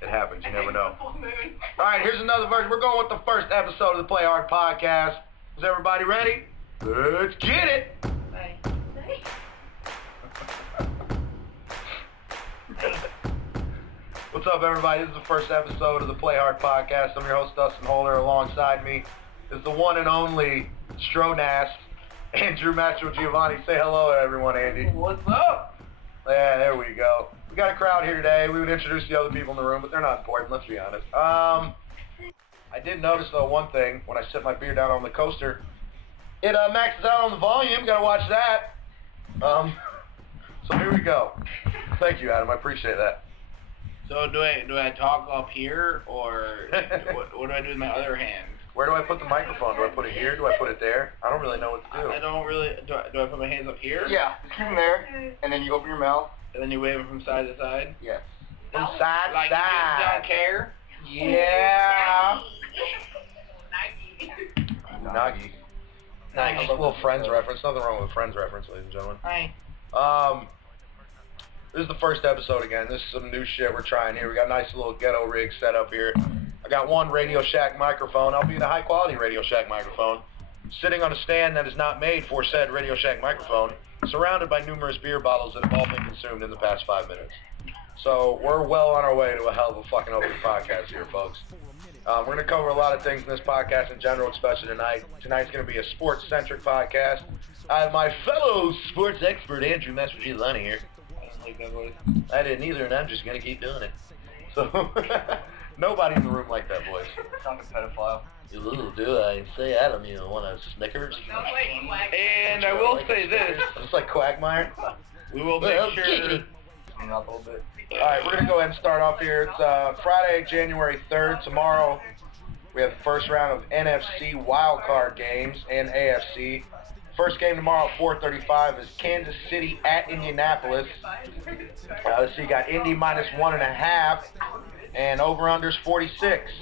It happens. You never know. All right, here's another version. We're going with the first episode of the Play Hard podcast. Is everybody ready? Let's get it. Hey. What's up, everybody? This is the first episode of the Play Hard podcast. I'm your host, Dustin Holder. Alongside me is the one and only Stronast, Andrew Macho Giovanni. Say hello to everyone, Andy. What's up? Yeah, there we go. We got a crowd here today. We would introduce the other people in the room, but they're not important, let's be honest. I did notice, though, one thing. When I set my beer down on the coaster, it maxes out on the volume. Gotta watch that. So here we go. Thank you, Adam. I appreciate that. So do I talk up here, or what do I do with my other hand? Where do I put the microphone? Do I put it here? Do I put it there? I don't really know what to do. I don't really. Do I put my hands up here? Yeah, just keep them there, and then you open your mouth. And then you wave them from side to side? Yes. From side Like to you just side. don't care? Yeah. Nagi. Nagi. A little Friends reference. Nothing wrong with a Friends reference, ladies and gentlemen. Hi. This is the first episode again. This is some new shit we're trying here. We got a nice little ghetto rig set up here. I got one Radio Shack microphone, albeit a high quality Radio Shack microphone, sitting on a stand that is not made for said Radio Shack microphone, surrounded by numerous beer bottles that have all been consumed in the past 5 minutes. So we're well on our way to a hell of a fucking open podcast here, folks. We're going to cover a lot of things in this podcast in general, especially tonight. Tonight's going to be a sports-centric podcast. I have my fellow sports expert, Andrew Mastrogilani here. That voice. I didn't either, and I'm just going to keep doing it. So, nobody in the room liked that voice. Sound like a pedophile. You little do I say, Adam, you want a Snickers? And I will say this. It's like Quagmire. We will make sure. Clean up a little bit. Alright, we're going to go ahead and start off here. It's Friday, January 3rd. Tomorrow, we have the first round of NFC Wildcard games and AFC. First game tomorrow at 4:35 is Kansas City at Indianapolis. Let's see, you got Indy minus 1.5, and over-under's 46.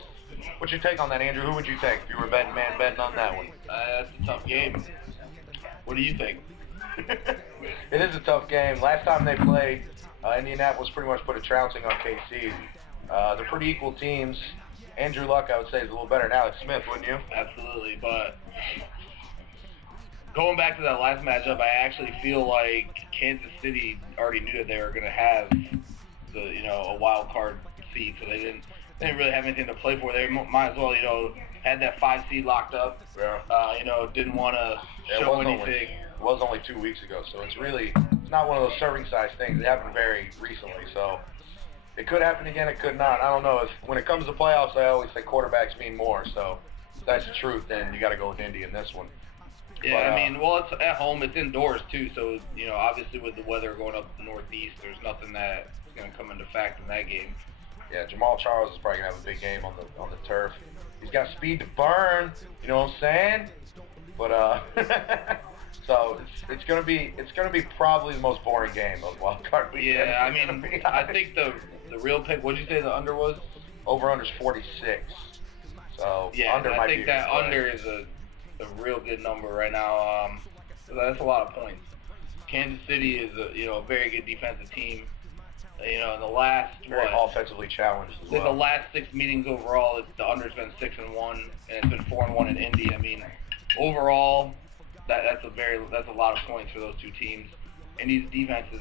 What's your take on that, Andrew? Who would you take if you were betting on that one? That's a tough game. What do you think? It is a tough game. Last time they played, Indianapolis pretty much put a trouncing on KC. They're pretty equal teams. Andrew Luck, I would say, is a little better than Alex Smith, wouldn't you? Absolutely, but going back to that last matchup, I actually feel like Kansas City already knew that they were going to have a wild card seed, so they didn't really have anything to play for. They might as well, had that 5 seed locked up. Yeah. Didn't want to show anything. It was only 2 weeks ago, so it's not one of those serving size things. It happened very recently, so it could happen again. It could not. I don't know. When it comes to playoffs, I always say quarterbacks mean more. So if that's the truth, then you got to go with Indy in this one. Yeah, it's at home. It's indoors, too. So, obviously with the weather going up the northeast, there's nothing that's going to come into fact in that game. Yeah, Jamal Charles is probably going to have a big game on the turf. He's got speed to burn, you know what I'm saying? But, so it's going to be probably the most boring game of Wild Card weekend. Yeah, I think the real pick, what did you say the under was? Over-under's 46. So, yeah, under I might think be that under is a real good number right now. So that's a lot of points. Kansas City is a very good defensive team. In the last very offensively challenged as well. The last 6 meetings overall, the under's been 6-1, and it's been 4-1 in Indy. Overall, that's a lot of points for those two teams. Indy's defense is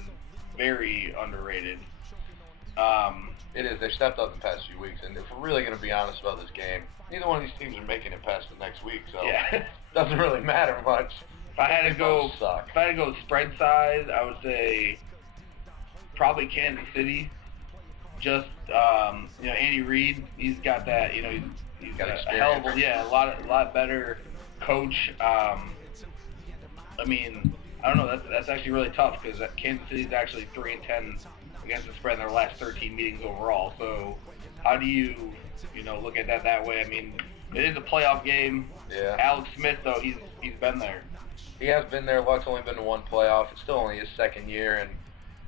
very underrated. It is. They've stepped up the past few weeks, and if we're really going to be honest about this game, neither one of these teams are making it past the next week, so it doesn't really matter much. If I had to go with spread size, I would say probably Kansas City. Just Andy Reid, he's got that. He's got a hell of a lot better coach. I don't know. That's actually really tough because Kansas City's actually 3-10 against the spread in their last 13 meetings overall. So how do you look at that way? It is a playoff game. Yeah. Alex Smith, though, he's been there. He has been there. Luck's only been to one playoff. It's still only his second year, and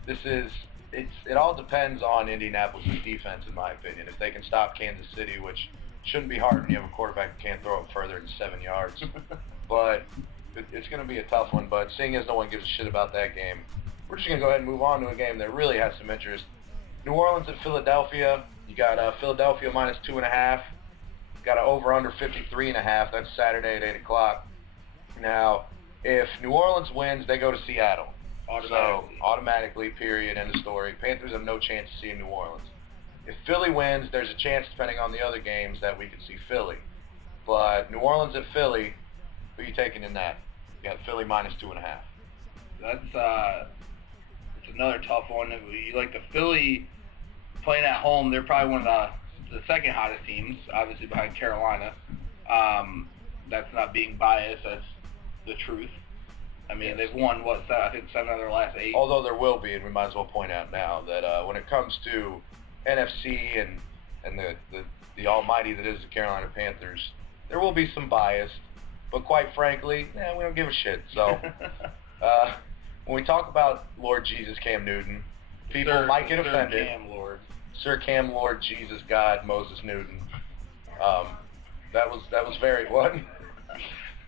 it all depends on Indianapolis' defense, in my opinion. If they can stop Kansas City, which shouldn't be hard when you have a quarterback who can't throw it further than 7 yards. But it's going to be a tough one. But seeing as no one gives a shit about that game, we're just going to go ahead and move on to a game that really has some interest. New Orleans at Philadelphia. You got Philadelphia minus 2.5. Got an over/under 53.5. That's Saturday at 8 o'clock. Now, if New Orleans wins, they go to Seattle. Automatically, period, end of story. Panthers have no chance of seeing New Orleans. If Philly wins, there's a chance, depending on the other games, that we could see Philly. But New Orleans at Philly, who are you taking in that? You got Philly minus 2.5. It's another tough one. You like the Philly playing at home. They're probably one of the second hottest teams, obviously behind Carolina. That's not being biased. That's the truth. I mean, they've won, I think 7 out of their last 8. Although there will be, and we might as well point out now, that when it comes to NFC and the almighty that is the Carolina Panthers, there will be some bias. But quite frankly, we don't give a shit. So when we talk about Lord Jesus Cam Newton, people might get offended. Sir Cam Lord Jesus God Moses Newton. That was very what?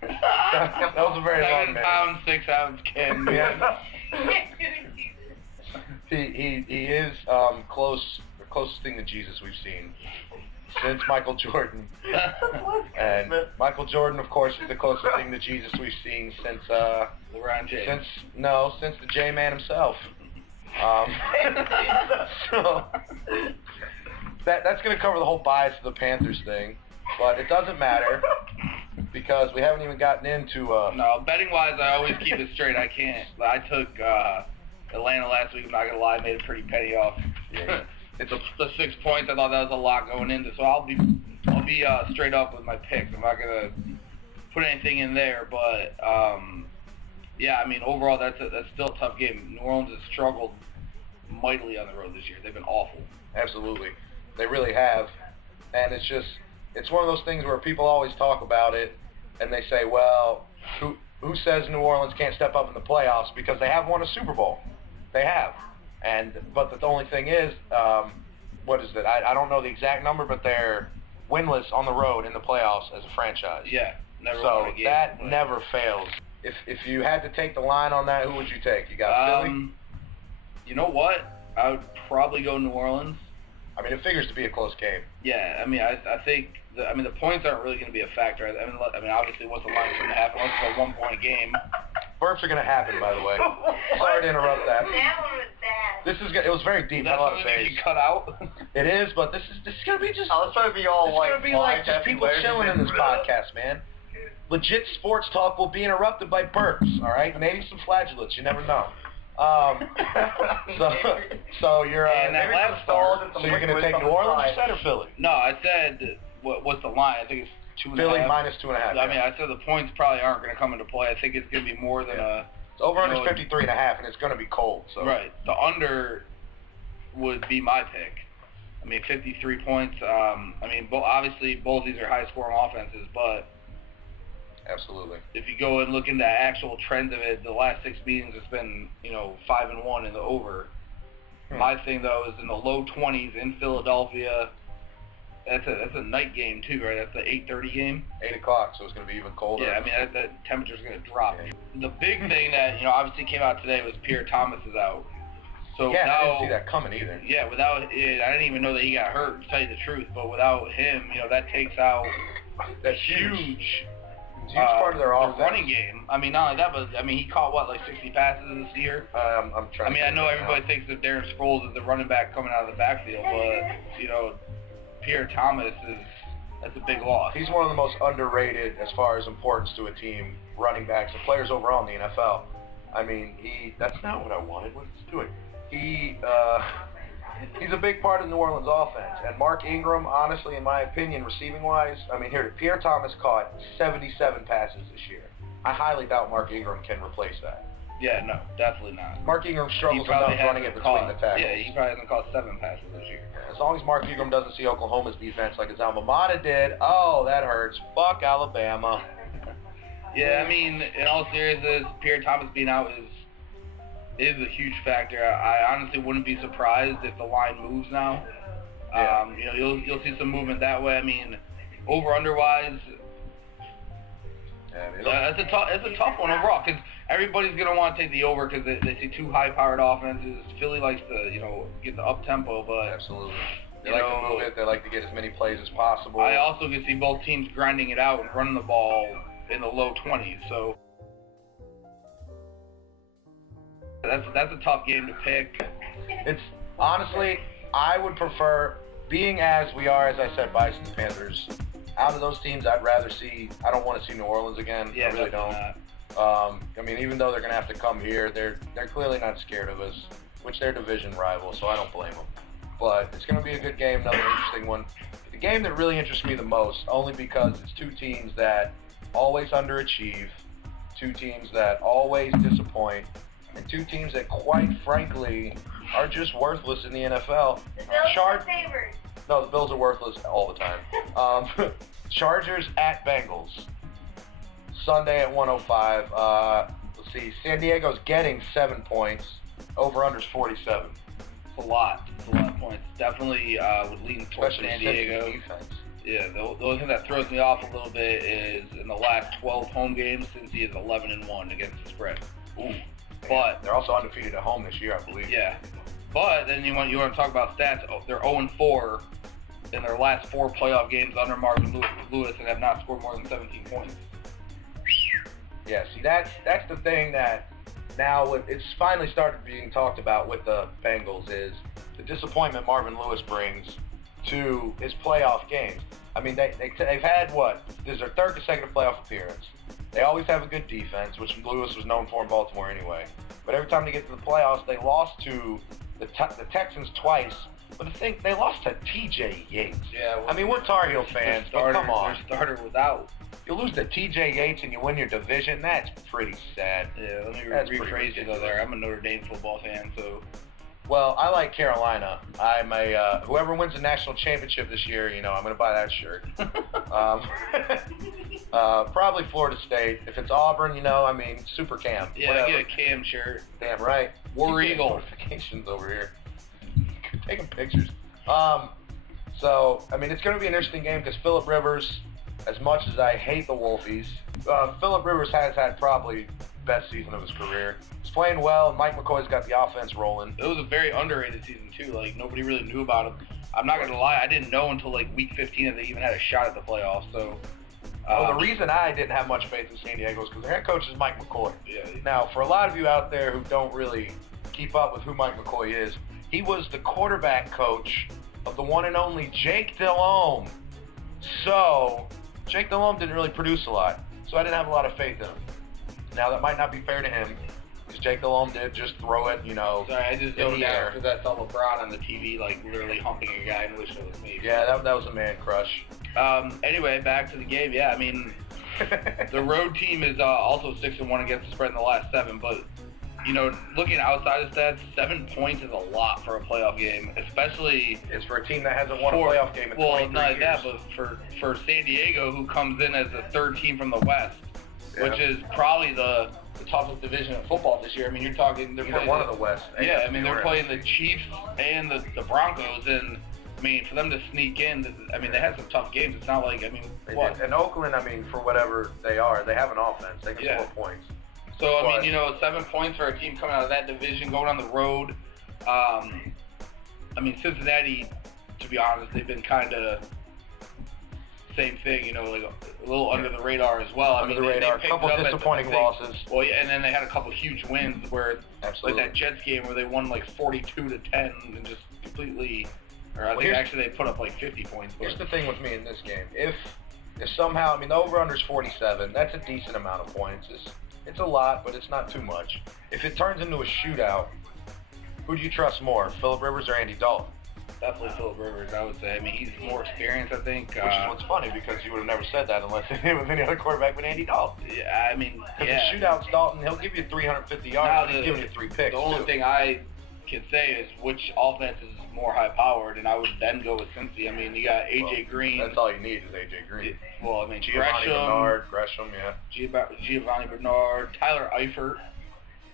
that was a very long man. 7 pounds 6 ounce Cam Newton. He is the closest thing to Jesus we've seen since Michael Jordan. And Michael Jordan, of course, is the closest thing to Jesus we've seen since LeBron James. Since the J-Man himself. So that's going to cover the whole bias of the Panthers thing, but it doesn't matter because we haven't even gotten into. No, betting wise, I always keep it straight. I can't. I took Atlanta last week. I'm not gonna lie, I made a pretty penny off. Yeah. It's the 6 points. I thought that was a lot going into, so I'll be straight up with my picks. I'm not gonna put anything in there, but yeah, I mean overall that's still a tough game. New Orleans has struggled mightily on the road this year. They've been awful. Absolutely, they really have, and it's one of those things where people always talk about it, and they say, well, who says New Orleans can't step up in the playoffs because they have won a Super Bowl? They have. But the only thing is, what is it? I don't know the exact number, but they're winless on the road in the playoffs as a franchise. Yeah, never so won a game. That never fails. If you had to take the line on that, who would you take? You got Philly? You know what? I would probably go New Orleans. I mean, it figures to be a close game. Yeah, I mean, I think the points aren't really going to be a factor. I mean, obviously, what's the line 2.5? Unless it's a 1 point game. Burps are going to happen, by the way. Sorry to interrupt that. That one was bad. It was very deep. Is that something that you cut out? It is, but this is going to be just. I was trying to be all it's going to be like just people chilling in this podcast, man. Legit sports talk will be interrupted by burps. All right, maybe some flatulence. You never know. So you're and that last start. So you're going to take New Orleans or Philly? No, I said what's the line? I think it's 2.5. Philly minus 2.5. I mean, I said the points probably aren't going to come into play. I think it's going to be more than a. It's over under 53.5, and it's going to be cold. So. Right. The under would be my pick. I mean, 53 points. I mean, obviously both these are high-scoring offenses, but. Absolutely. If you go and look into the actual trends of it, the last 6 meetings it's been 5-1 in the over. My thing though is in the low 20s in Philadelphia. That's a night game too, right? That's the 8:30 game. 8 o'clock, so it's going to be even colder. Yeah, I mean that temperature's going to drop. Yeah. The big thing that obviously came out today was Pierre Thomas is out. So yeah, I didn't see that coming either. Yeah, without it, I didn't even know that he got hurt. To tell you the truth, but without him, that takes out that huge part of their offense. Running game. I mean, not only that, but he caught like 60 passes this year. I'm trying. I mean, I know everybody thinks that Darren Sproles is the running back coming out of the backfield, but Pierre Thomas that's a big loss. He's one of the most underrated as far as importance to a team, running backs and players overall in the NFL. I mean, that's not what I wanted. What is he doing? He's a big part of the New Orleans offense. And Mark Ingram, honestly, in my opinion, receiving-wise, Pierre Thomas caught 77 passes this year. I highly doubt Mark Ingram can replace that. Yeah, no, definitely not. Mark Ingram struggles enough running it between the tackles. Yeah, he probably hasn't caught 7 passes this year. As long as Mark Ingram doesn't see Oklahoma's defense like his alma mater did, that hurts. Fuck Alabama. Yeah, I mean, in all seriousness, Pierre Thomas being out is a huge factor. I honestly wouldn't be surprised if the line moves now. Yeah. You'll see some movement that way. I mean, over/under wise, it's a tough one overall because everybody's gonna want to take the over because they see 2 high-powered offenses. Philly likes to get the up tempo, but absolutely. They like to move They like to get as many plays as possible. I also can see both teams grinding it out and running the ball in the low 20s. So that's a tough game to pick. It's honestly, I would prefer, being as we are, as I said, biased to the Panthers. Out of those teams, I'd rather see. I don't want to see New Orleans again. Yeah, I really don't. I mean, even though they're going to have to come here, they're clearly not scared of us, which they're division rivals, so I don't blame them. But it's going to be a good game, another interesting one. The game that really interests me the most, only because it's two teams that always underachieve, two teams that always disappoint, and two teams that, quite frankly, are just worthless in the NFL. The Bills are favored. No, the Bills are worthless all the time. Chargers at Bengals. Sunday at 1:05. Let's see. San Diego's getting 7 points. Over/under's 47. It's a lot. It's a lot of points. Definitely would lean towards Especially San Diego. Defense. Yeah, the only thing that throws me off a little bit is in the last 12 home games, Cincy is 11-1 against the spread. Ooh. But they're also undefeated at home this year, I believe. yeah, but then you want to talk about stats. They're 0-4 in their last 4 playoff games under Marvin Lewis and have not scored more than 17 points. Yeah, see, that's the thing that now it's finally started being talked about with the Bengals is the disappointment Marvin Lewis brings to his playoff games. I mean, they've had what? This is their 3rd consecutive playoff appearance. They always have a good defense, which Lewis was known for in Baltimore anyway. But every time they get to the playoffs, they lost to the Texans twice. But the thing, they lost to T.J. Yates. Yeah, well, I mean, we're Tar Heel fans, but come on. Their starter was out. You lose to T.J. Yates and you win your division, that's pretty sad. Yeah, let me That's rephrase pretty it though there. I'm a Notre Dame football fan, so. Well, I like Carolina. I'm a whoever wins the national championship this year, I'm going to buy that shirt. Probably Florida State. If it's Auburn, Super Cam. Yeah, whatever. get a Cam shirt. Damn right. War Keep getting Eagle. notifications over here. Taking pictures. So, it's going to be an interesting game because Phillip Rivers, as much as I hate the Wolfies, Phillip Rivers has had probably best season of his career. He's playing well. Mike McCoy's got the offense rolling. It was a very underrated season too. Like nobody really knew about him. I'm not gonna lie, I didn't know until like week 15 that they even had a shot at the playoffs. So. Well, the reason I didn't have much faith in San Diego is because their head coach is Mike McCoy. Yeah. Now, for a lot of you out there who don't really keep up with who Mike McCoy is, he was the quarterback coach of the one and only Jake Delhomme. So, Jake Delhomme didn't really produce a lot, so I didn't have a lot of faith in him. Now, that might not be fair to him, because Jake Delhomme did just throw it, Sorry, I just in zoned the out air. because I saw LeBron on the TV, like literally humping a guy and wishing it was me. Yeah, that was a man crush. Anyway, back to the game. Yeah, the road team is also 6-1 against the spread in the last 7, but looking outside of stats, 7 points is a lot for a playoff game, especially It's for a team that hasn't won a playoff game in 23 not years. that, but for San Diego, who comes in as the 3rd team from the West, which is probably the toughest division of football this year. You're talking they're Either playing one of the West. Yeah, they're playing the Chiefs and the Broncos, and for them to sneak in, they had some tough games. It's not like what? And Oakland, for whatever they are, they have an offense. They can Yeah. score points. So, 7 points for a team coming out of that division, going on the road. Cincinnati, to be honest, they've been kind of same thing, like a little under the radar as well. Under the radar, a picked couple up disappointing losses. Well, yeah, and then they had a couple huge wins where, Absolutely. like that Jets game where they won like 42-10 and just completely, or I Well, think actually they put up like 50 points. Here's the thing with me in this game. If somehow, the over-under's 47, that's a decent amount of points. It's a lot, but it's not too much. If it turns into a shootout, who do you trust more, Phillip Rivers or Andy Dalton? Definitely Phillip Rivers, I would say. He's more experienced, I think. Which is what's funny, because you would have never said that unless it was any other quarterback but Andy Dalton. Yeah, Because the shootout's Dalton, he'll give you 350 yards, but he's giving you 3 picks. The only thing I can say is which offense is more high-powered, and I would then go with Cincy. You got A.J. Green. That's all you need is A.J. Green. Well, Gresham, yeah. Giovanni Bernard, Tyler Eifert.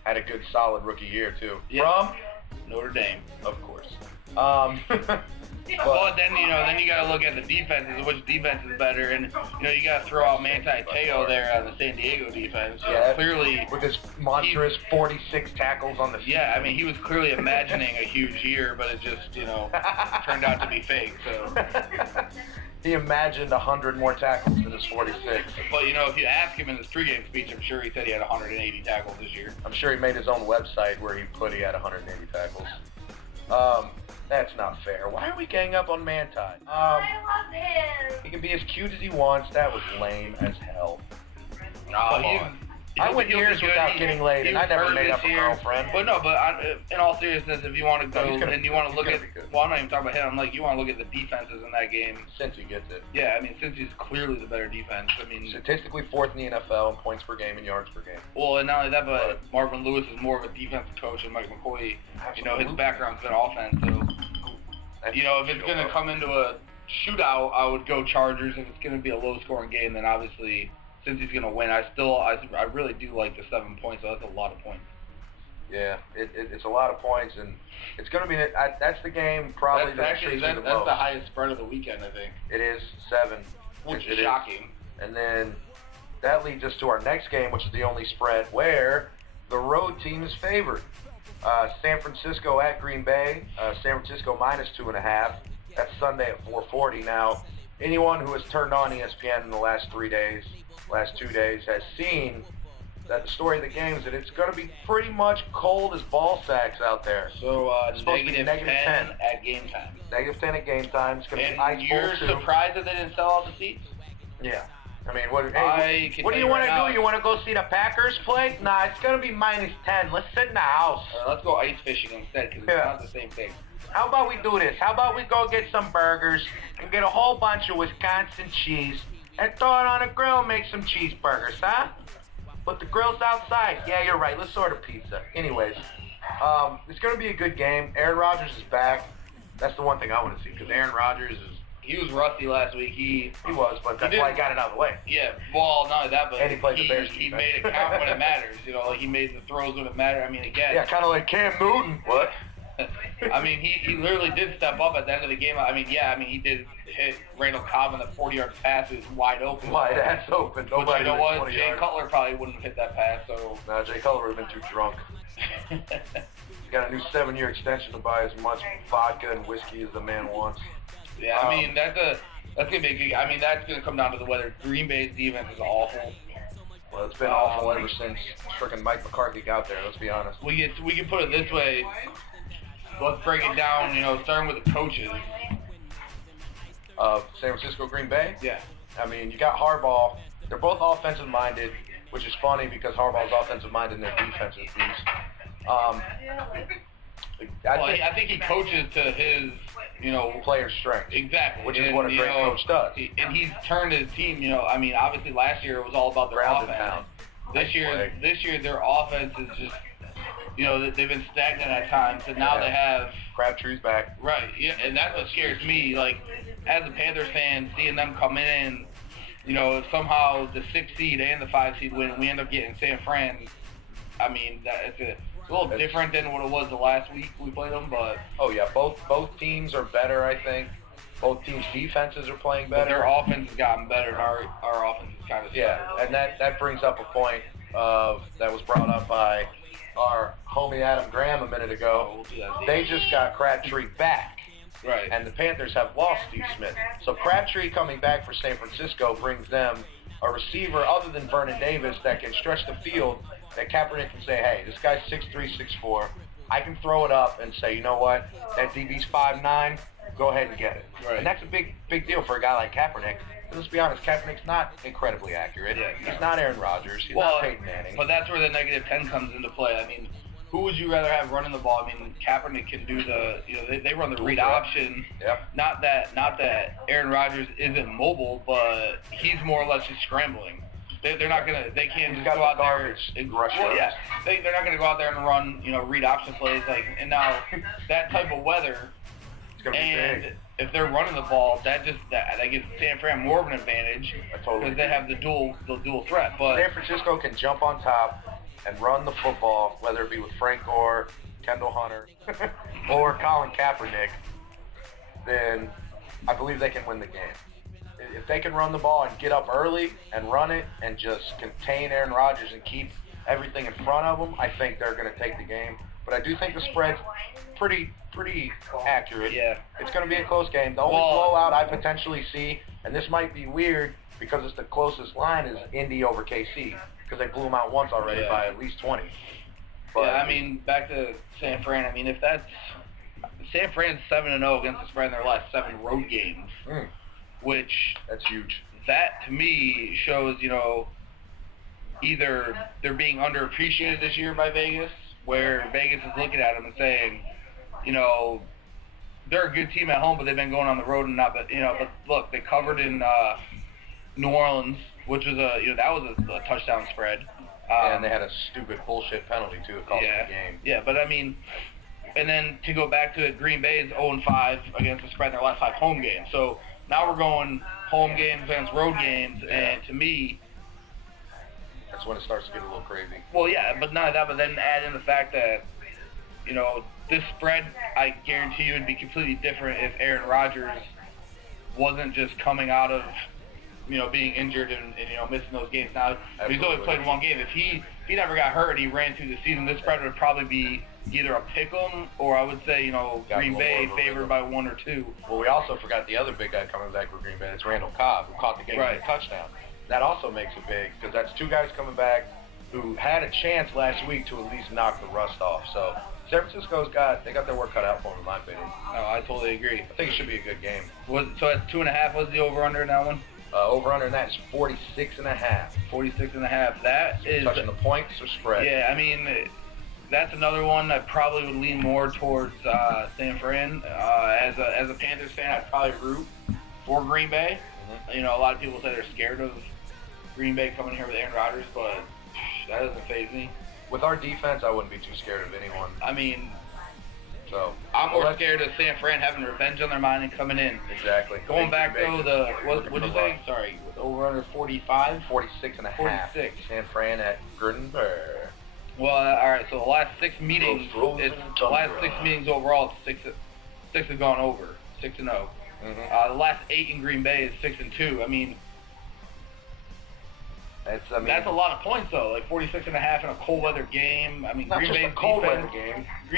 Had a good, solid rookie year, too. Yeah. From? Notre Dame. Of course. But then you got to look at the defenses, which defense is better, and you got to throw out Manti Te'o there on the San Diego defense. Yeah, clearly with his monstrous 46 tackles on the field. Yeah, I mean, he was clearly imagining a huge year, but it just turned out to be fake. So. He imagined 100 more tackles than his 46. But if you ask him in his pregame speech, I'm sure he said he had 180 tackles this year. I'm sure he made his own website where he put he had 180 tackles. That's not fair. Why are we ganging up on Manti? I love him. He can be as cute as he wants. That was lame as hell. Come on. I went years without getting laid, and I never made up a girlfriend. But no, in all seriousness, if you want to go and you want to look at, well, I'm not even talking about him. I'm like, you want to look at the defenses in that game. Since he gets it. Yeah, I mean, since he's clearly the better defense. I mean, statistically fourth in the NFL in points per game and yards per game. Well, and not only that, but Marvin Lewis is more of a defensive coach than Mike McCoy. His background's been offense, so if it's going to come into a shootout, I would go Chargers. If it's going to be a low-scoring game, then obviously, since he's going to win, I really do like the 7 points. So that's a lot of points. Yeah, it's a lot of points, and it's going to be that's the game probably that's the highest spread of the weekend, I think. It is 7, which is shocking. And then that leads us to our next game, which is the only spread where the road team is favored. San Francisco at Green Bay. San Francisco minus 2.5. That's Sunday at 4:40. Now, anyone who has turned on ESPN in the last 2 days, has seen that the story of the game is that it's going to be pretty much cold as ball sacks out there. So it's supposed to be negative 10 at game time. Negative 10 at game time. It's going to be ice cold you're too. Surprised that they didn't sell all the seats? Yeah. I mean, what do you want to do? You want to go see the Packers play? Nah, it's going to be minus 10. Let's sit in the house. Let's go ice fishing instead, because it's not the same thing. How about we do this? How about we go get some burgers and get a whole bunch of Wisconsin cheese and throw it on a grill and make some cheeseburgers, huh? But the grill's outside. Yeah, you're right. Let's order pizza. Anyways, it's going to be a good game. Aaron Rodgers is back. That's the one thing I want to see, because Aaron Rodgers is... He was rusty last week. He was, but that's why he got it out of the way. Yeah, well, not only that, but and he played the Bears. He made it count when it matters. He made the throws when it mattered. I mean, again. Yeah, kind of like Cam Newton. What? I mean, he literally did step up at the end of the game. I mean, he did hit Randall Cobb on the 40-yard pass. It was wide open. Wide ass open. Nobody. You know what? Jay Cutler probably wouldn't have hit that pass. So. No, Jay Cutler would have been too drunk. He's got a new 7-year extension to buy as much vodka and whiskey as the man wants. Yeah, I mean that's gonna be. That's gonna come down to the weather. Green Bay's defense is awful. Well, it's been awful ever since frickin' Mike McCarthy got there. Let's be honest. We can put it this way. Let's break it down. Starting with the coaches. San Francisco, Green Bay. Yeah. I mean, you got Harbaugh. They're both offensive minded, which is funny because Harbaugh's offensive minded and their defensive beast. I think he coaches to his, player's strength. Exactly. Which is what a great coach does. And he's turned his team, obviously last year it was all about their offense. This year their offense is just, they've been stagnant at times, and now they have... Crabtree's back. Right, yeah, and that's what scares me. Like, as a Panthers fan, seeing them come in, if somehow the 6 seed and the 5 seed win, and we end up getting San Fran, I mean, it's a little different than what it was the last week we played them, but... Oh, yeah, both teams are better, I think. Both teams' defenses are playing better. But their offense has gotten better, and our offense is kind of... Yeah, and that brings up a point that was brought up by our homie Adam Graham a minute ago. They just got Crabtree back. Right. And the Panthers have lost Steve Smith. So Crabtree coming back for San Francisco brings them a receiver other than Vernon Davis that can stretch the field, that Kaepernick can say, hey, this guy's 6'3", 6'4". I can throw it up and say, you know what, that DB's 5'9", go ahead and get it. Right. And that's a big deal for a guy like Kaepernick. Let's be honest, Kaepernick's not incredibly accurate. Yeah, he's not Aaron Rodgers. He's not Peyton Manning. But that's where the negative 10 comes into play. I mean, who would you rather have running the ball? I mean, Kaepernick can do they run the read option. Yep. Not that Aaron Rodgers isn't mobile, but he's more or less just scrambling. They're not gonna. They can't just go out there and rush. Well, yeah, they're not gonna go out there and run read option plays and now that type of weather. It's gonna be big. If they're running the ball, that gives San Fran more of an advantage because they have the dual threat. But San Francisco can jump on top and run the football, whether it be with Frank Gore, Kendall Hunter, or Colin Kaepernick. then I believe they can win the game. If they can run the ball and get up early and run it and just contain Aaron Rodgers and keep everything in front of them, I think they're going to take the game. But I do think the spread's pretty accurate. Yeah. It's going to be a close game. The only blowout I potentially see, and this might be weird because it's the closest line, is Indy over KC, because they blew them out once already by at least 20. But, yeah, I mean, back to San Fran. I mean, if that's San Fran's 7-0 against the spread in their last 7 road games, which that's huge. That to me shows, you know, either they're being underappreciated this year by Vegas, where Vegas is looking at them and saying, you know, they're a good team at home, but they've been going on the road and not. But you know, but look, they covered in New Orleans, which was that was a touchdown spread. And they had a stupid bullshit penalty too. It cost them the game. Yeah, but I mean, and then to go back to it, Green Bay is 0-5 against the spread in their last 5 home games. So now we're going home games against road games, and to me, that's when it starts to get a little crazy. Well, yeah, but none of that. But then add in the fact that, you know, this spread, I guarantee you, would be completely different if Aaron Rodgers wasn't just coming out of, you know, being injured and you know, missing those games. Now, he's only played 1 game. If he never got hurt and he ran through the season, this spread would probably be either a pick'em or I would say, you know, Green Bay favored by 1 or 2. Well, we also forgot the other big guy coming back for Green Bay. It's Randall Cobb, who caught the game with a touchdown. That also makes it big because that's 2 guys coming back who had a chance last week to at least knock the rust off. So San Francisco's got their work cut out for them, in my opinion. No, I totally agree. I think it should be a good game. So at 2.5 was the over/under in that one? Over/under in that is 46.5. 46.5. That is touching the points or spread. Yeah, I mean, that's another one I probably would lean more towards San Fran. As a Panthers fan, I'd probably root for Green Bay. You know, a lot of people say they're scared of Green Bay coming here with Aaron Rodgers, but that doesn't faze me. With our defense, I wouldn't be too scared of anyone. I mean, so I'm more scared of San Fran having revenge on their mind and coming in. Exactly. Going back though, what did you say? Sorry, over under 45? 46.5. 46. San Fran at Grinberg. Well, all right. So the last 6 meetings, overall, 6 have gone over, 6-0. The last 8 in Green Bay is 6-2. I mean, that's a lot of points though. Like 46.5 in a cold weather game. I mean, Green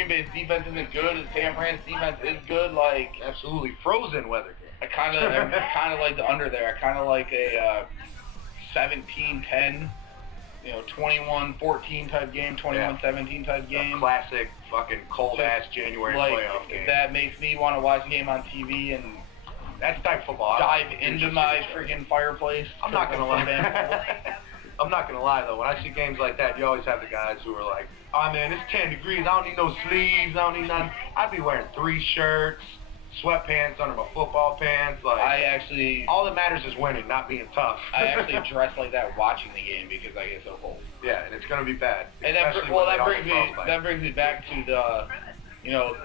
Bay's defense isn't good. And San Fran's defense is good. Like absolutely frozen weather game. I kind of like the under there. I kind of like a 17-10. You know, 21-14 type game, 21-17 type game. A classic fucking cold-ass January playoff game. That makes me want to watch the game on TV and that's type football. Dive into my freaking fireplace. I'm not gonna lie. I'm not gonna lie though. When I see games like that, you always have the guys who are like, "Oh man, it's 10 degrees. I don't need no sleeves. I don't need nothing." I'd be wearing 3 shirts, sweatpants under my football pants. Like all that matters is winning, not being tough. I actually dress like that watching the game because I get so cold. Yeah, and it's gonna be bad. And that brings me back to the, you know,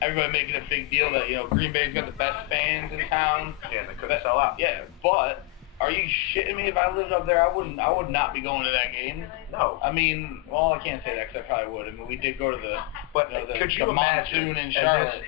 everybody making a big deal that, you know, Green Bay's got the best fans in town. Yeah, they couldn't sell out. Yeah, but are you shitting me? If I lived up there, I would not be going to that game. No. I mean, well, I can't say that because I probably would. I mean, we did go to the, but you know, could you the imagine monsoon in Charlotte.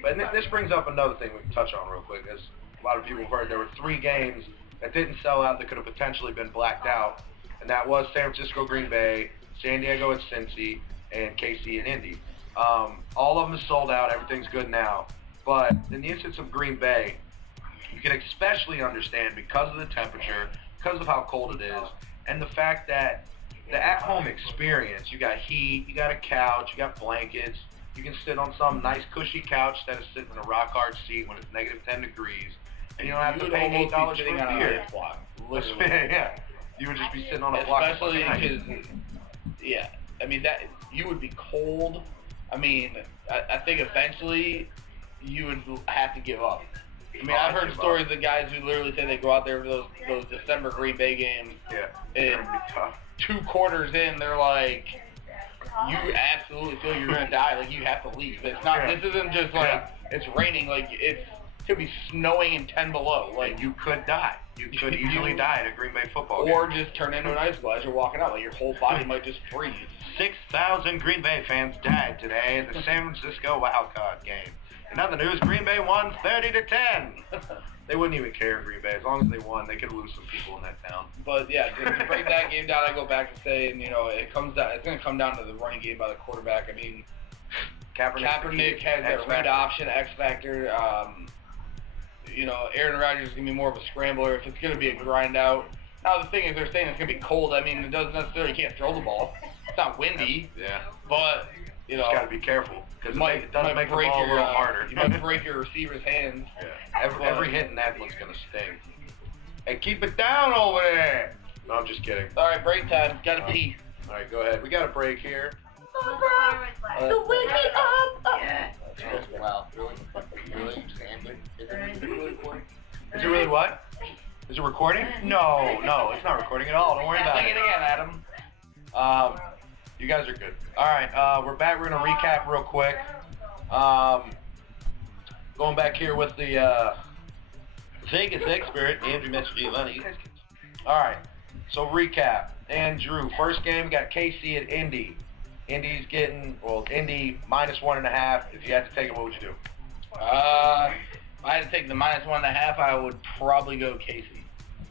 But this brings up another thing we can touch on real quick. As a lot of people have heard, there were 3 games that didn't sell out that could have potentially been blacked out, and that was San Francisco, Green Bay, San Diego and Cincy, and KC and Indy. All of them is sold out. Everything's good now. But in the instance of Green Bay, you can especially understand because of the temperature, because of how cold it is, and the fact that the at-home experience, you got heat, you got a couch, you got blankets, you can sit on some nice cushy couch instead of sitting in a rock-hard seat when it's negative 10 degrees, and you don't have to pay $8 for a beer. Yeah, you would just be sitting on a block. Especially because, yeah, I mean, that you would be cold. I mean, I think eventually you would have to give up. I mean, I've heard stories of guys who literally say they go out there for those December Green Bay games. Yeah, and 2 quarters in, they're like, you absolutely feel you're gonna die. Like you have to leave. It's not. This isn't just like it's raining. Like it could be snowing and 10 below. Like you could die. You could easily die at a Green Bay football game. Or just turn into an icicle as you're walking out. Like your whole body might just freeze. 6,000 Green Bay fans died today at the San Francisco Wildcard game. In other news, Green Bay won 30-10. They wouldn't even care in Green Bay. As long as they won, they could lose some people in that town. But yeah, to break that game down, I go back and say, and it's going to come down to the running game by the quarterback. I mean, Kaepernick has that read option, X factor. Aaron Rodgers is going to be more of a scrambler. If it's going to be a grind out. Now the thing is, they're saying it's going to be cold. I mean, it doesn't necessarily, you can't throw the ball. It's not windy. Yeah. But you just got to be careful because it does make the break ball a little harder. You might break your receiver's hands. Yeah. Every hit in that one's going to sting. Hey, keep it down over there. No, I'm just kidding. All right, break time. Got to pee. All right, go ahead. We got a break here. So wake me up! Wow. Really? Is it really recording? Is it really what? Is it recording? No, it's not recording at all. Don't worry about Sing it again, Adam. You guys are good. All right, we're back. We're gonna recap real quick. Going back here with the Vegas expert, Andrew Mr. Giovanni. All right, so recap. Andrew, first game got KC at Indy. Indy's getting, Indy -1.5. If you had to take it, what would you do? If I had to take the -1.5, I would probably go KC.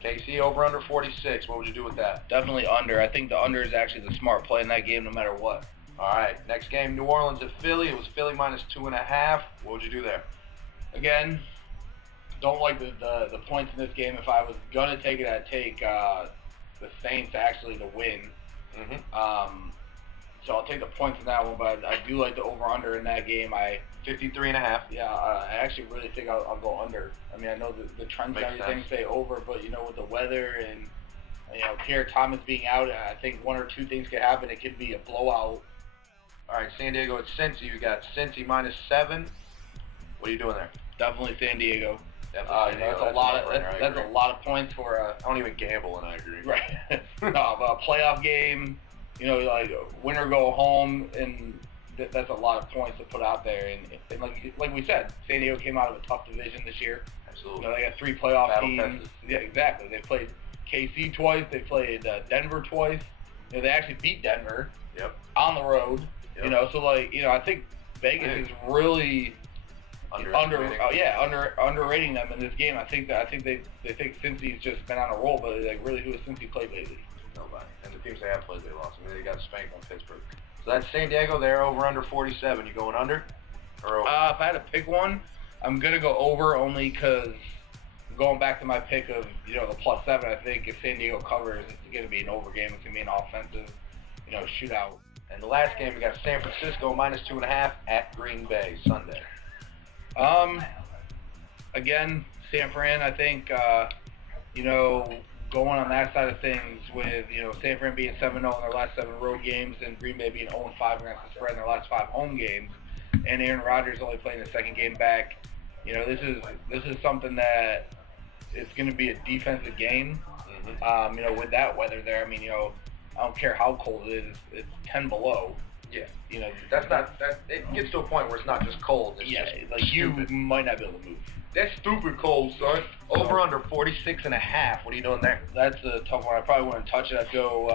KC over under 46. What would you do with that? Definitely under. I think the under is actually the smart play in that game no matter what. All right, next game, New Orleans at Philly. It was Philly -2.5. What would you do there? Again, don't like the points in this game. If I was going to take it, I'd take the Saints actually to win. Mm-hmm. So I'll take the points in that one, but I do like the over-under in that game. 53.5. Yeah, I actually really think I'll go under. I mean, I know the trends and everything say over, but with the weather and Pierre Thomas being out, I think one or two things could happen. It could be a blowout. All right, San Diego at Cincy. You got Cincy -7. What are you doing there? Definitely San Diego. Definitely San Diego. That's a lot of points for I don't even gamble, and I agree. Right. No, but a playoff game. Like win or go home, and that's a lot of points to put out there. And like we said, San Diego came out of a tough division this year. Absolutely. They got 3 playoff Battle teams. Texas. Yeah, exactly. They played KC twice. They played Denver twice. They actually beat Denver. Yep. On the road. Yep. So I think Vegas is really underrating them in this game. I think they think Cincy's just been on a roll, but really, who has Cincy played lately? Nobody. And the teams they have played, they lost. I mean, they got spanked on Pittsburgh. So that's San Diego. They're over under 47. You going under or over? If I had to pick one, I'm gonna go over only because going back to my pick of the +7. I think if San Diego covers, it's gonna be an over game. It's gonna be an offensive shootout. And the last game we got San Francisco -2.5 at Green Bay Sunday. Again, San Fran. I think going on that side of things with San Fran being 7-0 in their last 7 road games and Green Bay being 0-5 against the spread in their last 5 home games, and Aaron Rodgers only playing the second game back. This is something that it's going to be a defensive game. Mm-hmm. With that weather there, I mean, I don't care how cold it is. It's 10 below. Yeah. That's not that. It gets to a point where it's not just cold. It's just like stupid. You might not be able to move. That's stupid cold, son. Over under 46.5. What are you doing there? That's a tough one. I probably wouldn't touch it. I'd go.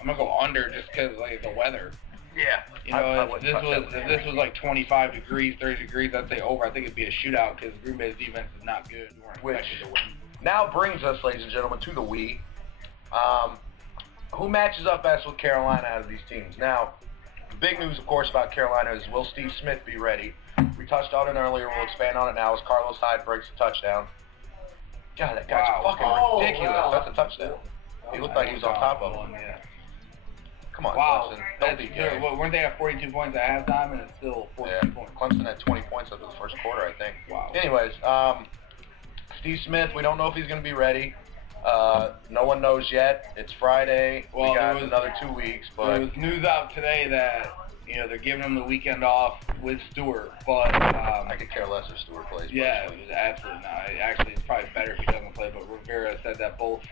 I'm gonna go under just because the weather. Yeah. If this was like 25 degrees, 30 degrees, I'd say over. I think it'd be a shootout because Green Bay's defense is not good. We weren't expected to win. Now brings us, ladies and gentlemen, to the we. Who matches up best with Carolina out of these teams? Now, the big news, of course, about Carolina is will Steve Smith be ready? We touched on it earlier. We'll expand on it now as Carlos Hyde breaks a touchdown. God, that guy's fucking ridiculous. Wow. That's a touchdown. He looked like he was on top of him. Yeah. Come on, Wow. Clemson. Don't be good. Weren't they at 42 points at halftime, and it's still 42 points? Clemson had 20 points up in the first quarter, I think. Wow. Anyways, Steve Smith, we don't know if he's going to be ready. No one knows yet. It's Friday. Well, we got another 2 weeks. But there was news out today that they're giving him the weekend off with Stewart, but I could care less if Stewart plays. Yeah, it was absolutely not. Actually, it's probably better if he doesn't play. But Rivera said that both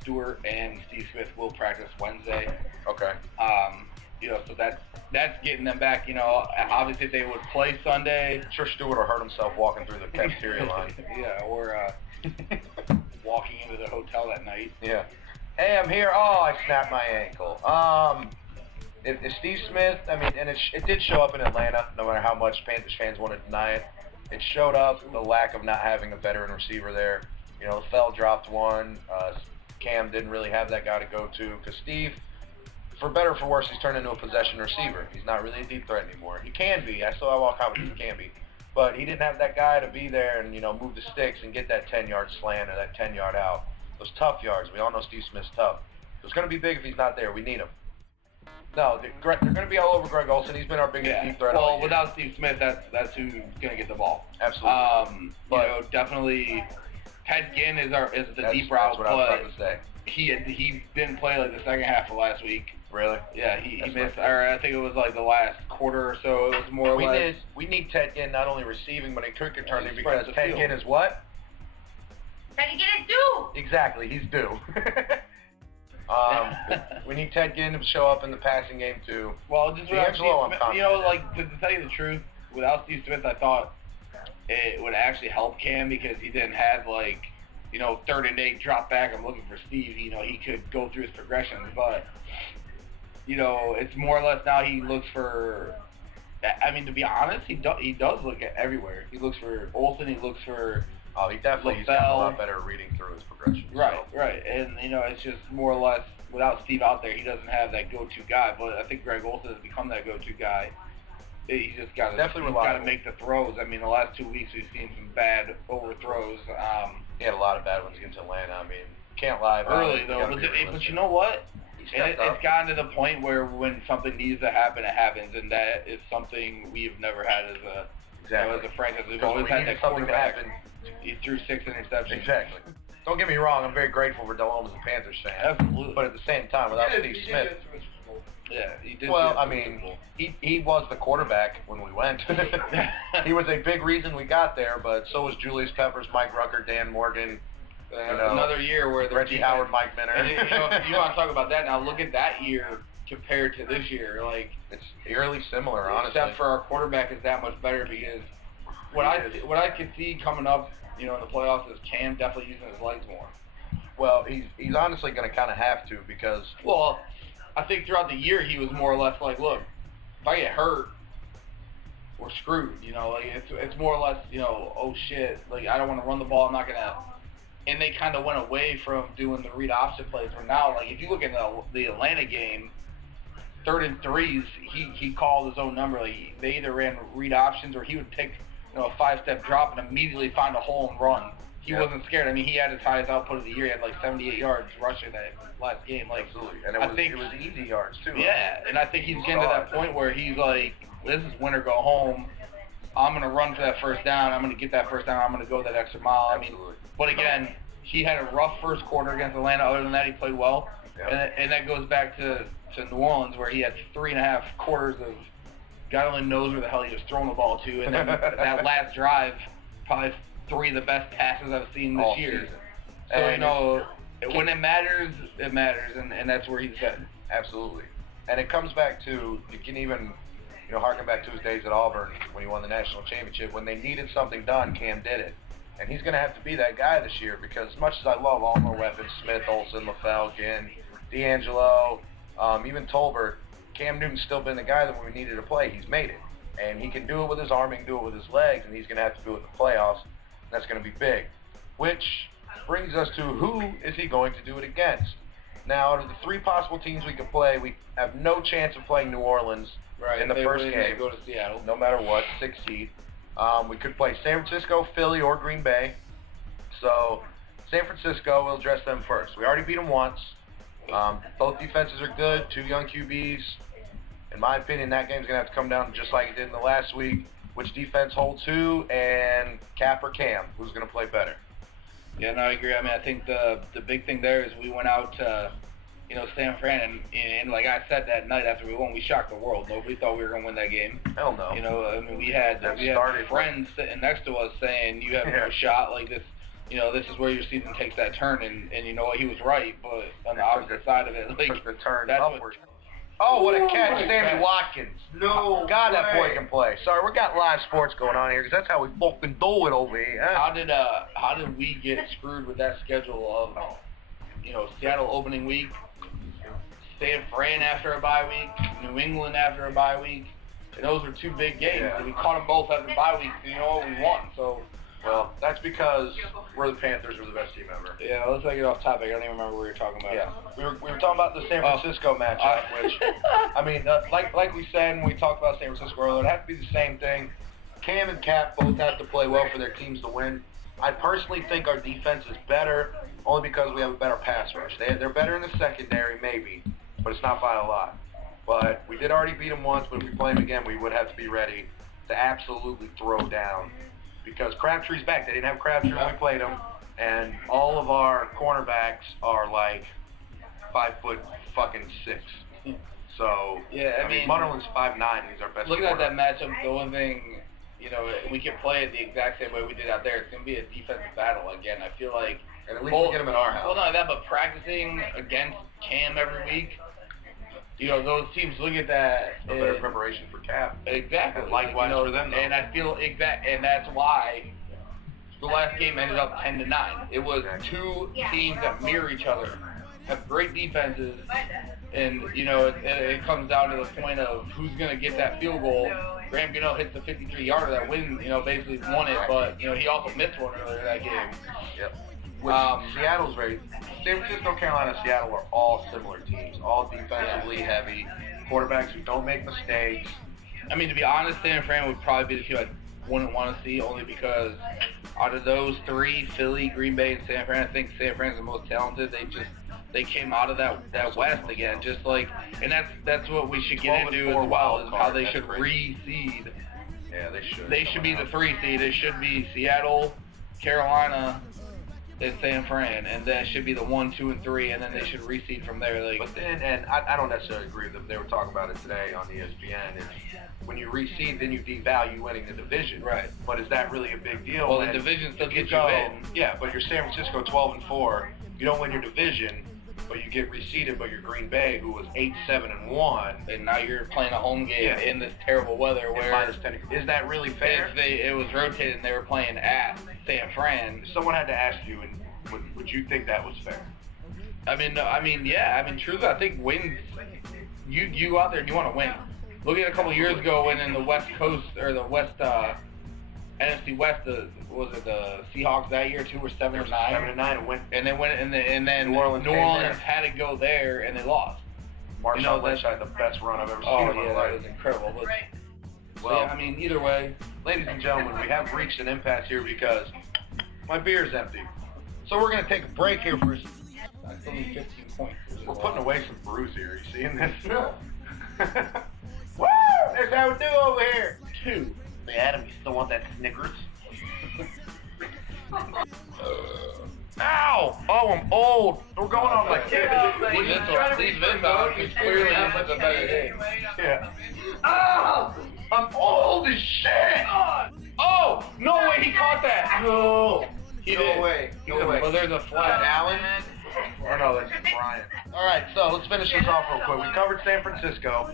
Stewart and Steve Smith will practice Wednesday. Okay. So that's getting them back. Obviously if they would play Sunday. I'm sure Stewart will hurt himself walking through the cafeteria line. Yeah, or walking into the hotel that night. Yeah. Hey, I'm here. Oh, I snapped my ankle. If Steve Smith, I mean, and it did show up in Atlanta, no matter how much Panthers fans want to deny it. it showed up the lack of not having a veteran receiver there. You know, Fell dropped one. Cam didn't really have that guy to go to because Steve, for better or for worse, he's turned into a possession receiver. He's not really a deep threat anymore. He can be. I still have all confidence he can be. But he didn't have that guy to be there and, you know, move the sticks and get that 10-yard slant or that 10-yard out. Those tough yards. We all know Steve Smith's tough. So it's going to be big if he's not there. We need him. No, they're going to be all over Greg Olsen. He's been our biggest deep threat all year. Without Steve Smith, that's who's going to get the ball. Absolutely. You know, definitely Ted Ginn is the deep route. That's what I was about to say. He didn't play like the second half of last week. Really? Yeah, he missed. Or I think it was like the last quarter or so. It was more or less. We need Ted Ginn not only receiving but in kick returning because Ted Ginn is what? Ted Ginn is due. Exactly, he's due. We need Ted Ginn to show up in the passing game too. Well, just without Steve Smith, you know, like to tell you the truth, without Steve Smith, I thought it would actually help Cam because he didn't have like, you know, 3rd and 8 drop back. I'm looking for Steve. You know, he could go through his progressions, but you know, it's more or less now he looks for. I mean, to be honest, he does look at everywhere. He looks for Olsen. He looks for. Oh, he definitely he's gotten a lot better reading through his progression. Right, right, and you know, it's just more or less without Steve out there, he doesn't have that go-to guy. But I think Greg Olsen has become that go-to guy. He's just got to make the throws. I mean, the last 2 weeks we've seen some bad overthrows. He had a lot of bad ones against Atlanta. I mean, can't lie about early it. Though, but you know what? It's gotten to the point where when something needs to happen, it happens, and that is something we've never had as a you know, as a franchise. We've always had that quarterback. He threw 6 interceptions. Exactly. Don't get me wrong. I'm very grateful for Delhomme as a Panthers fan. Absolutely. But at the same time, without Steve Smith. Yeah, he did. Well, I mean, he was the quarterback when we went. He was a big reason we got there, but so was Julius Peppers, Mike Rucker, Dan Morgan. You know, another year where Reggie Howard, Mike Minner. And, you know, if you want to talk about that now, look at that year compared to this year. Like it's eerily similar, honestly. Except for our quarterback is that much better because what I could see coming up, you know, in the playoffs is Cam definitely using his legs more. Well, he's honestly going to kind of have to because. Well, I think throughout the year he was more or less like, look, if I get hurt, we're screwed. You know, like it's more or less, you know, oh shit, like I don't want to run the ball. I'm not gonna. And they kind of went away from doing the read option plays. Where now, like if you look at the Atlanta game, 3rd and 3s, he called his own number. Like they either ran read options or he would take, you know, a 5-step drop and immediately find a hole and run. He wasn't scared. I mean, he had his highest output of the year. He had like 78 yards rushing that last game. Like, absolutely. And it was easy yards too. Yeah, and I think he's getting to that point where he's like, this is win or go home. I'm going to run for that first down. I'm going to get that first down. I'm going to go that extra mile. I mean, but again, he had a rough first quarter against Atlanta. Other than that, he played well. Yep. And that goes back to New Orleans where he had 3.5 quarters of God only knows where the hell he was throwing the ball to. And then that last drive, probably 3 of the best passes I've seen this year. Season. So, and you know, when it matters, and that's where he's been. Absolutely. And it comes back to, you can even, you know, harken back to his days at Auburn when he won the national championship. When they needed something done, Cam did it. And he's going to have to be that guy this year because as much as I love all my weapons, Smith, Olsen, LaFell, Ginn, D'Angelo, even Tolbert, Cam Newton's still been the guy that we needed to play. He's made it. And he can do it with his arm, he can do it with his legs, and he's going to have to do it in the playoffs. That's going to be big. Which brings us to who is he going to do it against? Now, out of the 3 possible teams we could play, we have no chance of playing New Orleans in the first game. Go to Seattle. No matter what, 6th seed. We could play San Francisco, Philly, or Green Bay. So, San Francisco, we'll address them first. We already beat them once. Both defenses are good, 2 young QBs. In my opinion, that game's going to have to come down just like it did in the last week. Which defense holds who, and Cap or Cam, who's going to play better? Yeah, no, I agree. I mean, I think the big thing there is we went out to, you know, San Fran, and like I said that night after we won, we shocked the world. Nobody thought we were going to win that game. Hell no. You know, I mean, we had friends sitting next to us saying, you have no shot like this. You know, this is where your season takes that turn, and you know what, he was right, but on the opposite side of it, like, the turn that's upward. Oh, what a catch, Sammy Watkins. No God, that boy can play. Sorry, we got live sports going on here, because that's how we fucking do it over here. Huh? How did we get screwed with that schedule of, you know, Seattle opening week, San Fran after a bye week, New England after a bye week, And those were two big games. Yeah. And we caught them both after bye weeks. And you know what? We won. So. Well, that's because we're the Panthers. We're the best team ever. Yeah, let's not get off topic. I don't even remember what we were talking about. Yeah, we were talking about the San Francisco matchup, which, I mean, like we said when we talked about San Francisco earlier, it has to be the same thing. Cam and Cap both have to play well for their teams to win. I personally think our defense is better only because we have a better pass rush. They're better in the secondary, maybe, but it's not by a lot. But we did already beat them once, but if we play them again, we would have to be ready to absolutely throw down. Because Crabtree's back. They didn't have Crabtree when we played them, and all of our cornerbacks are like 5'6". So yeah, I mean Munderland's 5'9". He's our best. Looking at that matchup, the one thing, you know, we can play it the exact same way we did out there. It's gonna be a defensive battle again. I feel like, and at least we get him in our house. Well, not that, but practicing against Cam every week. You know, those teams look at that. A better preparation for Cap. Exactly. And likewise for them, though. And I feel and that's why the last game ended up 10-9. It was two teams that mirror each other, have great defenses, and you know, it comes down to the point of who's gonna get that field goal. Graham Gano hits the 53-yarder that wins, you know, basically won it, but you know, he also missed one earlier that game. Yep. Seattle's ready. San Francisco, Carolina, Seattle are all similar teams, all defensively heavy, quarterbacks who don't make mistakes. I mean, to be honest, San Fran would probably be the team I wouldn't want to see, only because out of those three, Philly, Green Bay, and San Fran, I think San Fran's the most talented. They came out of that West again, just like, and that's what we should get into as well, is how they should reseed. Yeah, they should. They should be the 3 seed. It should be Seattle, Carolina, and San Fran, and that should be the 1, 2, and 3, and then they should reseed from there. Like, but then, and I don't necessarily agree with them. They were talking about it today on ESPN. Is when you reseed, then you devalue winning the division. Right. But is that really a big deal? Well, the division still gets you in. Yeah, but you're San Francisco 12-4. You don't win your division, but you get reseeded. But you're Green Bay, who was 8-7-1, and now you're playing a home game in this terrible weather. Where -10. Is that really fair? It was rotated, and they were playing at San Fran. Someone had to ask you, and would you think that was fair? I mean, yeah. I mean, truthfully, I think wins. You go out there and you want to win. Look at a couple years ago when in the West Coast or the West NFC West, was it the Seahawks that year too, were 7 or 9? 7 and 9 and went. And then New Orleans had to go there and they lost. Marshall Lynch had the best run I've ever seen in my life. That was incredible. But, well, yeah, I mean, either way, ladies and gentlemen, we have reached an impasse here because my beer's empty. So we're going to take a break here for I still need 15 points. We're putting away some brews here. You seeing this? Woo! That's how we do over here. 2. Hey, Adam, you still want that Snickers? Ow! Oh, I'm old. We're going on like this. These Vince out, because clearly this is a better game. Yeah. Oh! I'm old as shit! Oh! No way he caught that! No! He No did. way. No way. Well, there's a flag. Allen? Or no, that's Brian. Alright, so let's finish this off real quick. We covered San Francisco.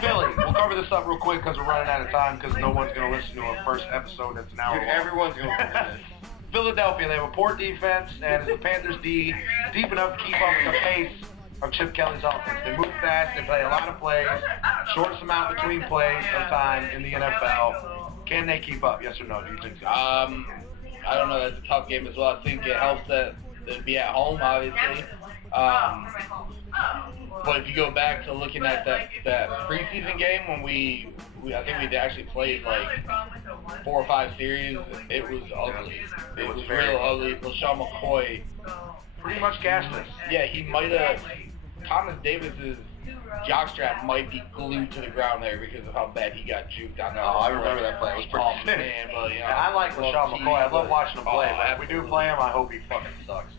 Philly, we'll cover this up real quick because we're running out of time because no one's going to listen to our first episode that's an hour long. Everyone's going to listen to this. Philadelphia, they have a poor defense, and is the Panthers D deep enough to keep up with the pace of Chip Kelly's offense? They move fast, they play a lot of plays, shortest amount between plays of time in the NFL. Can they keep up? Yes or no? Do you think so? I don't know. That's a tough game as well. I think it helps that they'd be at home, obviously. But if you go back to looking at that preseason game when I think we actually played like 4 or 5 series, it was ugly. It was real ugly. LaShawn McCoy pretty much gassed us. Yeah, he might have. Thomas Davis's jockstrap might be glued to the ground there because of how bad he got juked on that. Oh, I remember that play. It was pretty sick. Man, but, you know, I like LaShawn McCoy. I love watching him play. But if we do absolutely. play him, I hope he fucking sucks.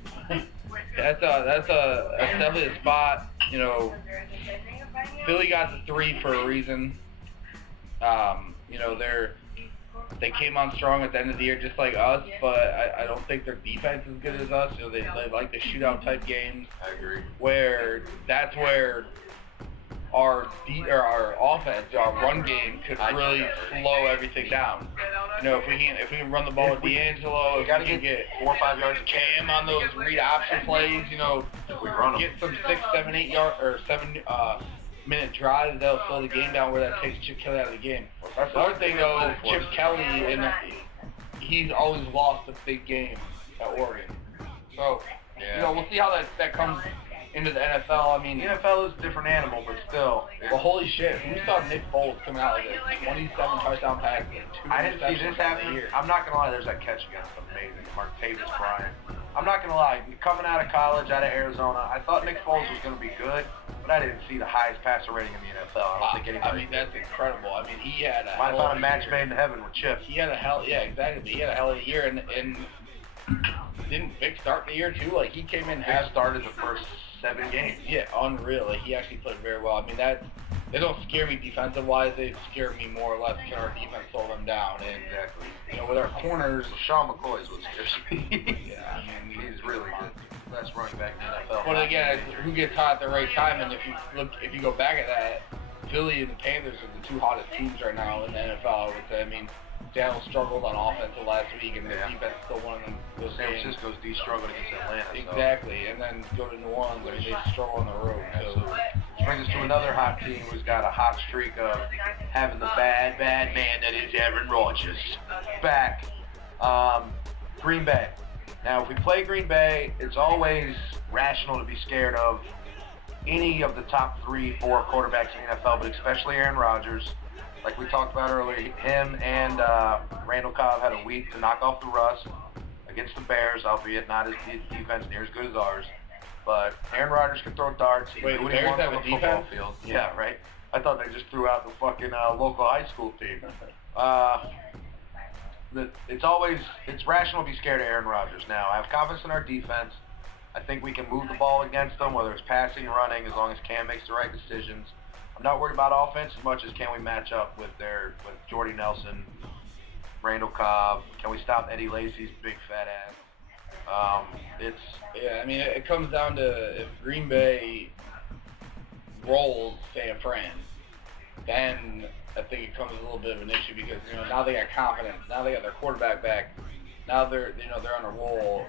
That's definitely a spot. You know, Philly got the 3 for a reason. You know, they came on strong at the end of the year just like us, but I don't think their defense is as good as us. You know, they like the shootout type games. I agree. Where that's where our offense, our run game could really slow everything down. You know, if we can run the ball with D'Angelo, we gotta get 4 or 5 yards of Cam on those read option plays, you know, we run them. get some 6, 7, 8 yard or 7 minute drives, they'll slow the game down where that takes Chip Kelly out of the game. The other thing, though, is Chip Kelly, he's always lost a big game at Oregon. So, we'll see how that comes into the NFL. I mean, The NFL is a different animal, but still. well, holy shit. Who saw Nick Foles coming out with a 27 touchdown pass and 2 I didn't see this happen. I'm not going to lie, there's that catch against amazing Martavis Bryant. I'm not going to lie, coming out of college, out of Arizona, I thought Nick Foles was going to be good, but I didn't see the highest passer rating in the NFL. I don't think anybody. I mean, that's incredible. I mean, he had a might have found a match made in heaven with Chip. He had a hell of a year, and didn't Vic start the year too? Like, he came in Vic started the first 7 games. Yeah, unreal. Like, he actually played very well. I mean, they don't scare me defensive-wise. They scare me more or less because our defense slow them down. And, Exactly. with our corners... Sean McCoy's what scares me. Yeah, I mean, he's really good. Best running back in the NFL. But again, who gets hot at the right time? And if you go back at that, Philly and the Panthers are the 2 hottest teams right now in the NFL, I would say. I mean, Seattle struggled on offense last week, and the defense still won them those San games. Francisco's struggled against Atlanta. Exactly, and then go to New Orleans, and they struggle on the road. So. Which brings us to another hot team who's got a hot streak of having the bad man that is Aaron Rodgers back. Green Bay. Now, if we play Green Bay, it's always rational to be scared of any of the top 3, 4 quarterbacks in the NFL, but especially Aaron Rodgers. Like we talked about earlier, him and Randall Cobb had a week to knock off the rust against the Bears, albeit not his defense near as good as ours. But Aaron Rodgers can throw darts. He Wait, can do the what he Bears wants have on a the football defense? field. Yeah, right? I thought they just threw out the fucking local high school team. It's rational to be scared of Aaron Rodgers. Now, I have confidence in our defense. I think we can move the ball against them, whether it's passing or running, as long as Cam makes the right decisions. I'm not worried about offense as much as can we match up with Jordy Nelson, Randall Cobb. Can we stop Eddie Lacy's big fat ass? I mean, it comes down to if Green Bay rolls San Fran, then I think it comes a little bit of an issue because now they got confidence, now they got their quarterback back, now they're on a roll.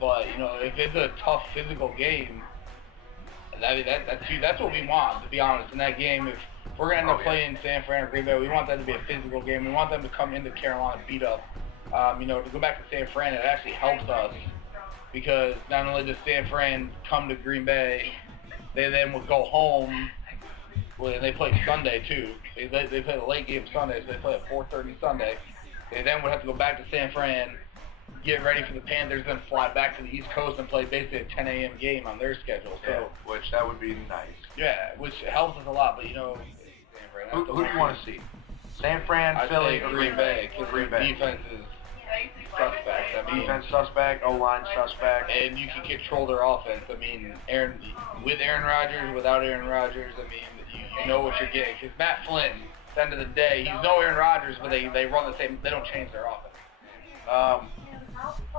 But if it's a tough physical game, that's what we want, to be honest. In that game, if we're going to end up playing San Fran or Green Bay, we want that to be a physical game. We want them to come into Carolina beat up. To go back to San Fran, it actually helps us because not only does San Fran come to Green Bay, they then would go home. Well, and they play Sunday too. They play the late game Sunday, so they play at 4:30 Sunday. They then would have to go back to San Fran, get ready for the Panthers, then fly back to the East Coast and play basically a 10 a.m. game on their schedule. So, which that would be nice. Yeah, which helps us a lot. But who do you want to see? San Fran, Philly, or Green Bay? Green Bay. Defense is suspect. Defense suspect, O-line suspect. And you can control their offense. I mean, with Aaron Rodgers, without Aaron Rodgers, I mean, you know what you're getting. Because Matt Flynn, at the end of the day, he's no Aaron Rodgers, but they run the same. They don't change their offense.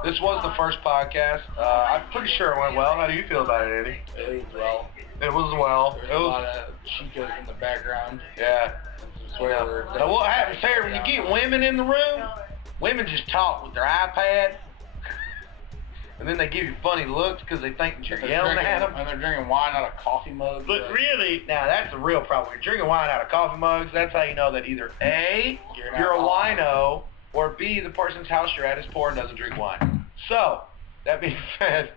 This was the first podcast. I'm pretty sure it went well. How do you feel about it, Eddie? It was well. It was well. There's a lot of chicas in the background. Yeah. Swear words. Now what happens here when you get women in the room? Women just talk with their iPad, and then they give you funny looks because they think that you're yelling at them. And they're drinking wine out of coffee mugs. But really, now that's the real problem. When you're drinking wine out of coffee mugs, that's how you know that either A, you're a wino, or B, the person's house you're at is poor and doesn't drink wine. So, that being said,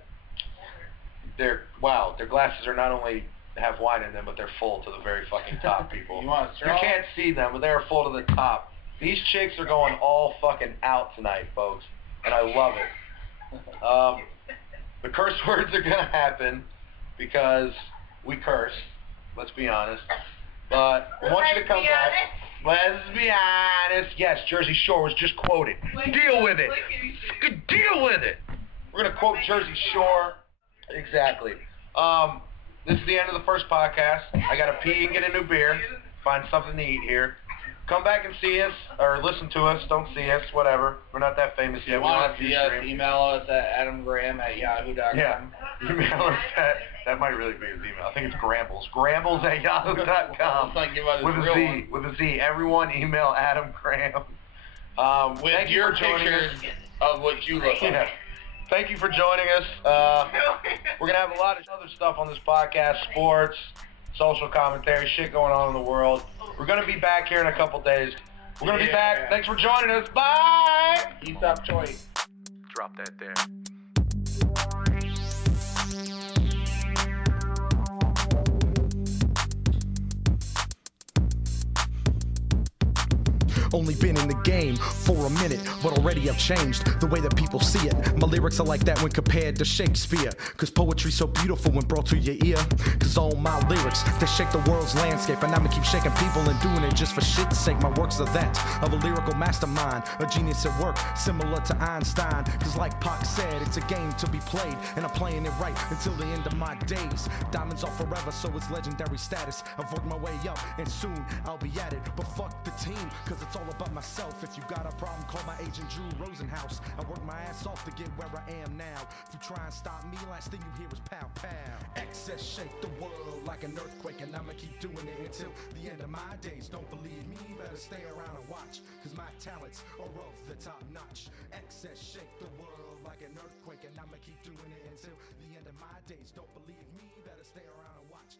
their glasses are not only have wine in them, but they're full to the very fucking top, people. You can't see them, but they're full to the top. These chicks are going all fucking out tonight, folks, and I love it. The curse words are going to happen because we curse, let's be honest. But I want you to come back. Let's be honest. Yes, Jersey Shore was just quoted. Deal with it. Deal with it. We're going to quote Jersey Shore. Exactly. This is the end of the first podcast. I got to pee and get a new beer. Find something to eat here. Come back and see us, or listen to us. Don't see us, whatever. We're not that famous yet. If you want to see us, email us at adamgraham@yahoo.com. Yeah, email us at, that might really be his email. I think it's Grambles. Grambles@yahoo.com. With a Z. Everyone email Adam Graham. With your pictures of what you look like. Thank you for joining us. We're going to have a lot of other stuff on this podcast, sports, social commentary, shit going on in the world. We're going to be back here in a couple days. We're going to be back. Thanks for joining us. Bye! East up choice. Drop that there. Only been in the game for a minute, but already I've changed the way that people see it. My lyrics are like that when compared to Shakespeare, cause poetry's so beautiful when brought to your ear. Cause all my lyrics, they shake the world's landscape, and I'ma keep shaking people and doing it just for shit's sake. My works are that of a lyrical mastermind, a genius at work, similar to Einstein. Cause like Pac said, it's a game to be played, and I'm playing it right until the end of my days. Diamonds are forever, so it's legendary status. I've worked my way up, and soon I'll be at it. But fuck the team, cause it's all about myself. If you got a problem, call my agent Drew Rosenhaus. I work my ass off to get where I am now. If you try and stop me, last thing you hear is pow pow. Excess shake the world like an earthquake, and I'ma keep doing it until the end of my days. Don't believe me? Better stay around and watch, cause my talents are of the top notch. Excess shake the world like an earthquake, and I'ma keep doing it until the end of my days. Don't believe me? Better stay around and watch.